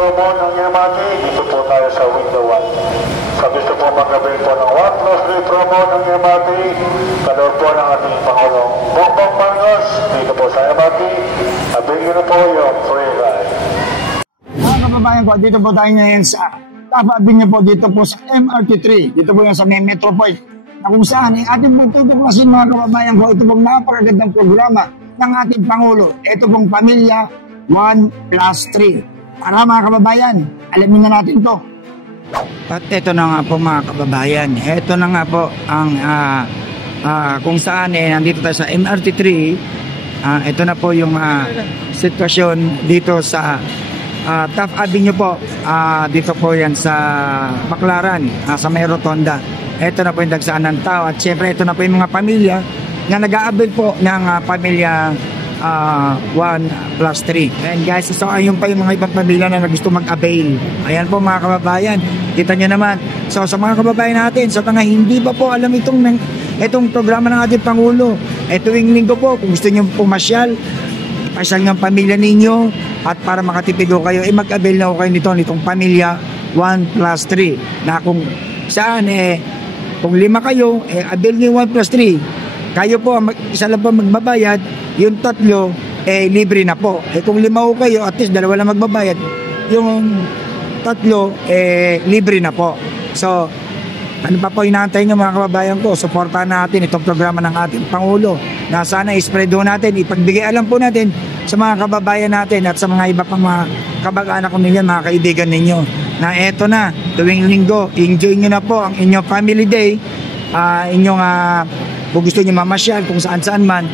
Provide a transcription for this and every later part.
promo ng Yamati, dito po tayo sa window 1. Sa gusto po mag-avail po ng 1+3 promo ng Yamati, kalor po ng ating Pangulong Bongbong Marcos, dito po sa Yamati, avail nyo na po yung free ride. Mga kababayan ko, dito po tayo ngayon sa Tafa Avenue po, dito po sa MRT3, dito po yung sa Metro Point, na kung saan ating pong tutuklasin mga kababayan ko, ito pong napakagandang programa ng ating Pangulo. Ito pong Pamilya 1+3. Para mga kababayan, alamin na natin to. At ito na nga po mga kababayan, ito na nga po ang kung saan nandito tayo sa MRT3. Ito na po yung sitwasyon dito sa Tafa Avenue po. Dito po yan sa Baclaran, sa may rotonda. Ito na po yung dagsaan ng tao. At syempre ito na po yung mga pamilya na nag-a-avail po ng Pamilya 1+3. And guys, so ayun pa yung mga ibang pamilya na gusto mag-avail. Ayan po mga kababayan, kita nyo naman. So sa mga kababayan natin, sa mga hindi pa po alam itong programa ng ating Pangulo, tuwing linggo po, kung gusto nyo pumasyal, pasyal ng pamilya ninyo, at para makatipid kayo, mag-avail na kayo nitong Pamilya 1+3. Na kung saan, kung 5 kayo, avail nyo 1+3. Kayo po, isa lang po magbabayad, yung 3, libre na po. Kung 5 kayo, at least 2 lang magbabayad, yung 3, libre na po. So, ano pa po inaantay nyo mga kababayan ko? Suportahan natin itong programa ng ating Pangulo na sana i-spread natin, ipagbigay alam po natin sa mga kababayan natin at sa mga iba pang mga kabag-anak ninyo, mga kaibigan ninyo, na eto na, tuwing linggo, enjoy nyo na po ang inyong family day, kung gusto nyo mamasyal, kung saan-saan man,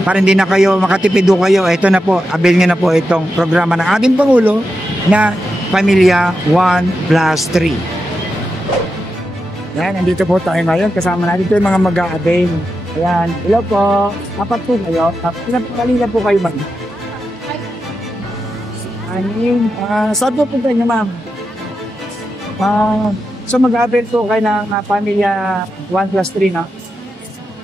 para hindi na kayo makatipid kayo, ito na po, avail nyo na po itong programa ng ating Pangulo na Pamilya 1+3. Yan, nandito po tayo ngayon, kasama natin ito yung mga mag-a-avail. Ayan, hello po, 4 po kayo, kanina po kayo man. Saan po punta nyo ma'am? So mag-avail po kayo ng Pamilya 1+3, no?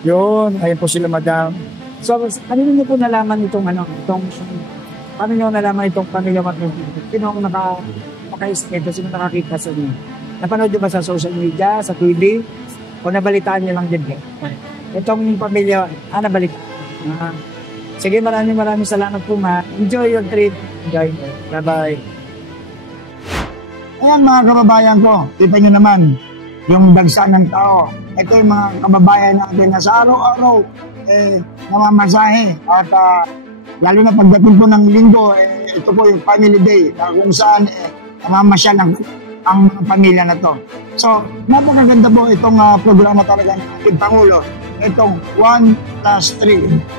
Yun, ayun po sila madam. So, ano nyo po nalaman paano nyo nalaman itong Pamilya 1+3? Sino ang naka-escape, sino nakakita sa inyo? Napanood nyo ba sa social media, sa TV? O nabalitaan nyo lang din? Itong Pamilya, nabalitaan. Sige, maraming salamat po ma. Enjoy your trip. Enjoy. Bye-bye. Ayan mga kababayan ko, kita nyo naman yung dagsaan ng tao. Ito yung mga kababayan natin na sa araw-araw namamasahe. At lalo na pagdating po ng linggo, ito po yung family day kung saan namamasyal ang pamilya na to. So, napakaganda po itong programa talaga ng ating Pangulo. Itong 1+3,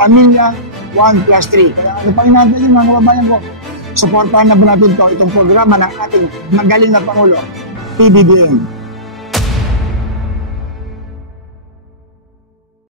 Pamilya 1+3. Kaya ano pa inaantay yung mga kababayan ko? Suportahan na po natin itong programa ng ating magaling na Pangulo, PBBM.